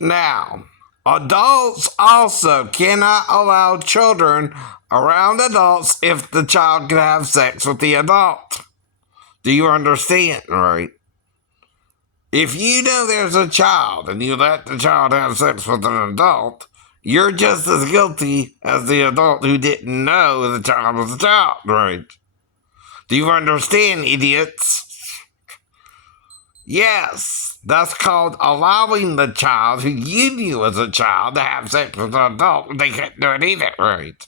Now, adults also cannot allow children around adults if the child can have sex with the adult. Do you understand, right? If you know there's a child and you let the child have sex with an adult, you're just as guilty as the adult who didn't know the child was a child, right? Do you understand, idiots? Yes, that's called allowing the child who you knew as a child to have sex with an adult. They couldn't do it either, right?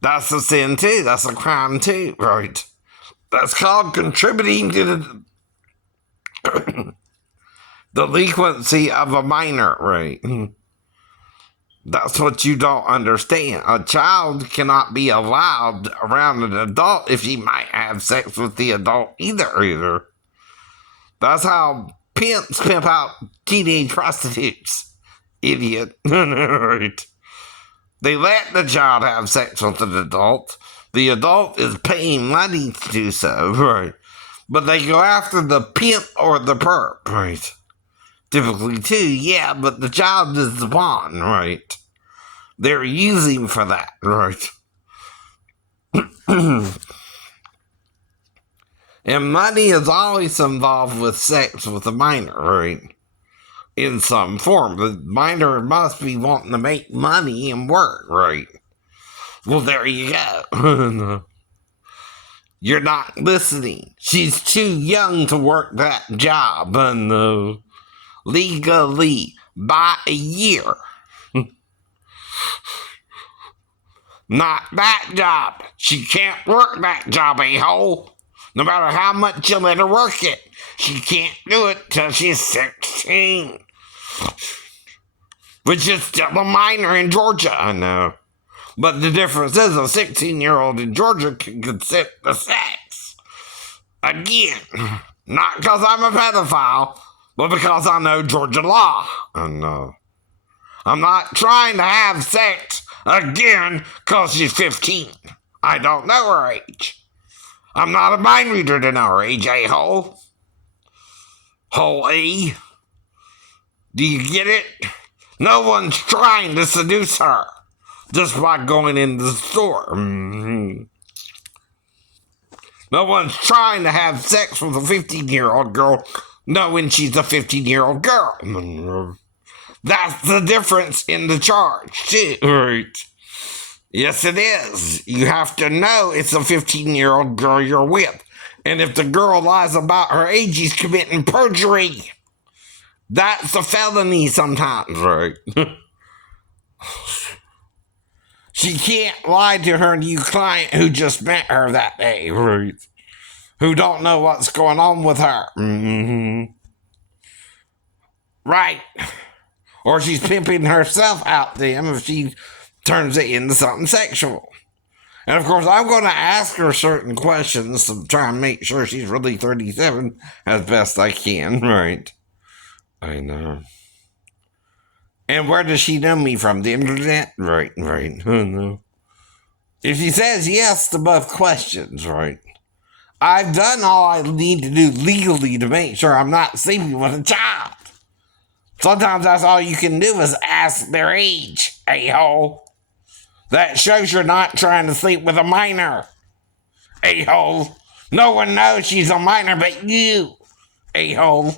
That's a sin too. That's a crime too, right? That's called contributing to the delinquency of a minor, right? That's what you don't understand. A child cannot be allowed around an adult if he might have sex with the adult either. That's how pimps pimp out teenage prostitutes. Idiot. Right. They let the child have sex with an adult. The adult is paying money to do so, right? But they go after the pimp or the perp, right? Typically, too, yeah, but the child is the pawn, right? They're using for that, right? And money is always involved with sex with a minor, right? In some form. The minor must be wanting to make money and work, right? Well, there you go. You're not listening. She's too young to work that job, legally by a year. Not that job. She can't work that job, a-hole. No matter how much you let her work it, she can't do it till she's 16. Which is still a minor in Georgia, I know. But the difference is a 16-year-old in Georgia can consent to sex. Again, not because I'm a pedophile, but because I know Georgia law. I know. I'm not trying to have sex again because she's 15. I don't know her age. I'm not a mind reader to know her age, a-hole. Hole A. Do you get it? No one's trying to seduce her just by going into the store. Mm-hmm. No one's trying to have sex with a 15-year-old girl knowing she's a 15-year-old girl. Mm-hmm. That's the difference in the charge, too. Right. Yes, it is. You have to know it's a 15-year-old girl you're with. And if the girl lies about her age, she's committing purgery. That's a felony sometimes, right? She can't lie to her new client who just met her that day, right? Who don't know what's going on with her. Mm-hmm. Right. Or she's pimping herself out to him if she turns it into something sexual. And of course, I'm going to ask her certain questions to try and make sure she's really 37 as best I can, right? I know. And where does she know me from? The internet? Right. Oh, no. If she says yes to both questions, right? I've done all I need to do legally to make sure I'm not sleeping with a child. Sometimes that's all you can do is ask their age, a-hole. That shows you're not trying to sleep with a minor, a-hole. No one knows she's a minor but you, a-hole.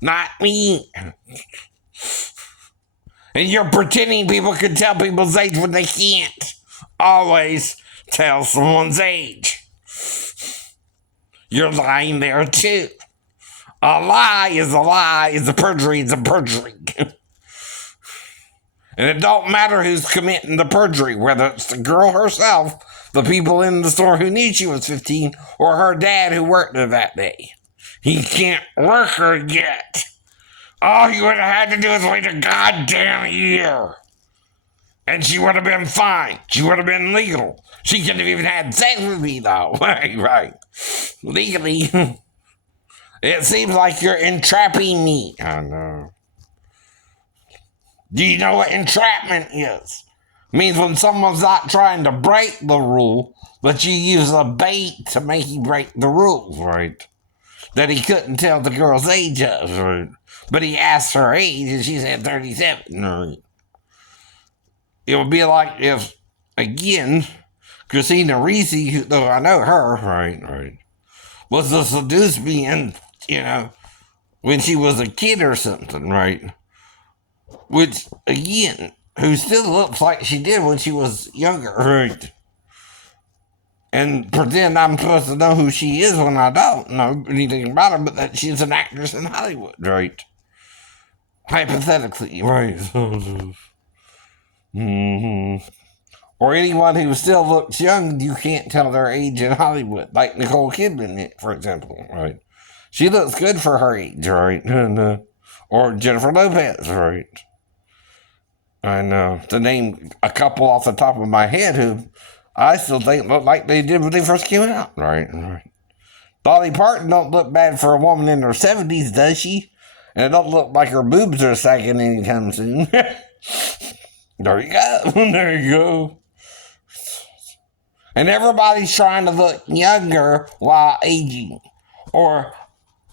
Not me. And you're pretending people can tell people's age when they can't. Always tell someone's age. You're lying there too. A lie is a lie, is a perjury is a perjury. And it don't matter who's committing the perjury, whether it's the girl herself, the people in the store who knew she was 15, or her dad who worked there that day. He can't work her yet. All he would have had to do is wait a goddamn year. And she would have been fine. She would have been legal. She couldn't have even had sex with me, though. Right. Legally. It seems like you're entrapping me. I know. Do you know what entrapment is? It means when someone's not trying to break the rule, but you use a bait to make you break the rules, right? that he couldn't tell the girl's age of, right? But he asked her age and she said 37, right? It would be like if, again, Christina Ricci, though I know her, right, was to seduce me and, when she was a kid or something, right? Which, again, who still looks like she did when she was younger, right? And pretend I'm supposed to know who she is when I don't know anything about her, but that she's an actress in Hollywood, right? Hypothetically, right? Or anyone who still looks young, you can't tell their age in Hollywood, like Nicole Kidman, for example, right? She looks good for her age, right? Or Jennifer Lopez, right? I know. To name a couple off the top of my head who I still think look like they did when they first came out, right. Dolly Parton don't look bad for a woman in her 70s, does she? And it don't look like her boobs are sagging anytime soon. There you go. There you go. And everybody's trying to look younger while aging. Or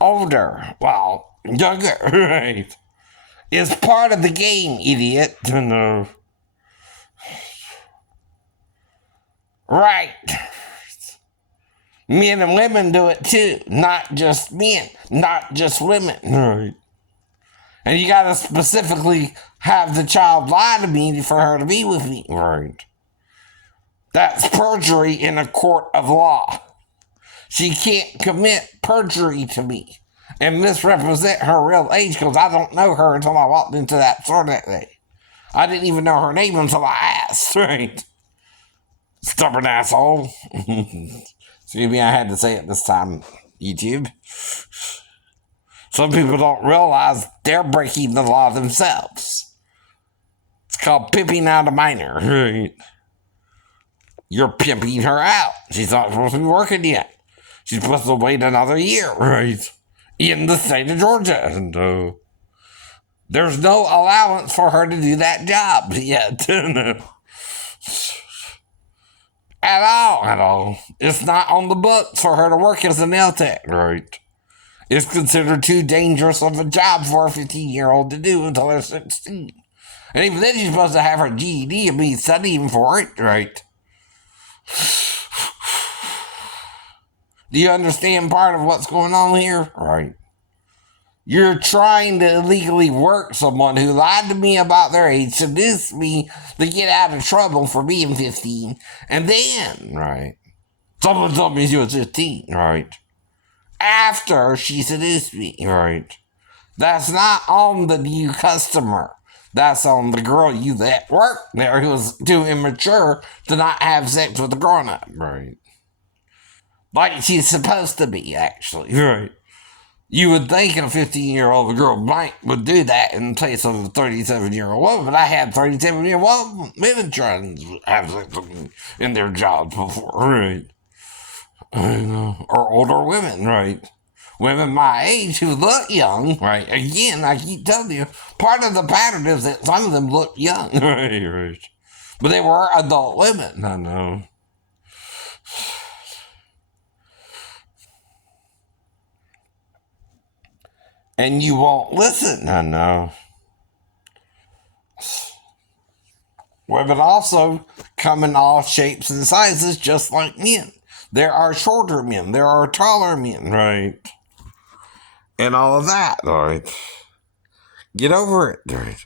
older while younger, right? It's part of the game, idiot. No. Right. Men and women do it too. Not just men. Not just women. Right. And you gotta specifically have the child lie to me for her to be with me. Right. That's perjury in a court of law. She can't commit perjury to me and misrepresent her real age because I don't know her until I walked into that store that day. I didn't even know her name until I asked, right? Stubborn asshole. Excuse me, I had to say it this time, YouTube. Some people don't realize they're breaking the law themselves. It's called pimping out a minor, right? You're pimping her out. She's not supposed to be working yet. She's supposed to wait another year, right? In the state of Georgia. And there's no allowance for her to do that job yet. At all. It's not on the books for her to work as a nail tech, right? It's considered too dangerous of a job for a 15-year-old to do until they're 16. And even then, she's supposed to have her GED and be studying for it, right? Do you understand part of what's going on here? Right. You're trying to illegally work someone who lied to me about their age, seduced me to get out of trouble for being 15, and then, right, someone told me she was 15, right, after she seduced me, right. That's not on the new customer. That's on the girl you let work there who was too immature to not have sex with a grown-up, right. Like she's supposed to be, actually. Right. You would think a 15-year-old girl would do that in place of a 37-year-old woman, but I had 37-year-old women trying to have sex with me in their jobs before, right? Or older women, right? Women my age who look young, right? Again, I keep telling you, part of the pattern is that some of them look young, right. But they were adult women, I know. And you won't listen, I know. Women also come in all shapes and sizes just like men. There are shorter men, there are taller men, right? And all of that, right? Get over it, right?